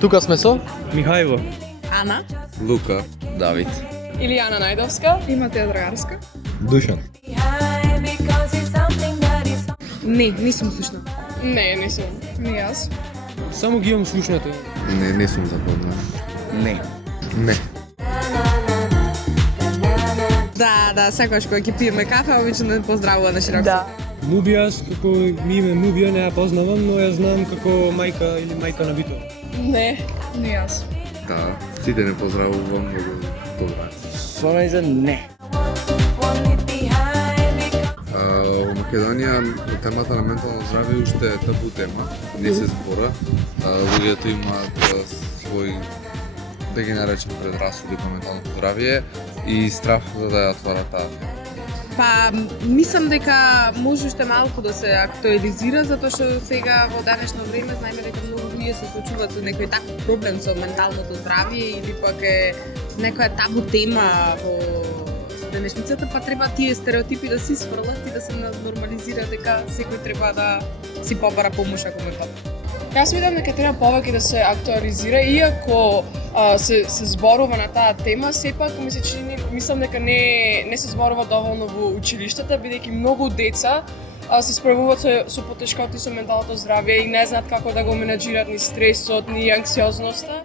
Тука сме со Михајло. Ана, Лука. Давид. Илијана Најдовска. и Матеја Драгарска. Душан. Не сум слушна. Не сум. Ни јас. Само ги имам слушнато. Не сум запомнал. Не. Не. Да, секогаш кога ќе пиеме кафе, обично да поздравува на широко. Да. Муби, јас како ми име Муби, не ја познавам, но ја знам како мајка или мајка на Вито. Не. Ни јас. Да, сите не поздравувам многу добро. Со најзе не. Во Македонија темата на ментално здравје уште е табу тема, не се збора. Луѓето имаат свој, да ги наречем, предрасуди по менталното здравје и страф да ја отворат таа тема. Па, мислам дека може уште малку да се актуализира, затоа што сега во денешно време знаеме дека многу луѓе се случуваат со некој таков проблем со менталното здравје или пак е некоја табу тема во денешницата, па треба тие стереотипи да се сврлат и да се нормализира дека секој треба да си побара помош ако му е тоа. Јас мислам дека треба повеќе да се актуализира, иако се зборува на таа тема, сепак ми се чини, мислам дека не се зборува доволно во училиштата, бидејќи многу деца се справуваат со потешкоти со менталното здравје и не знаат како да го менаџираат ни стресот, ни анксиозноста.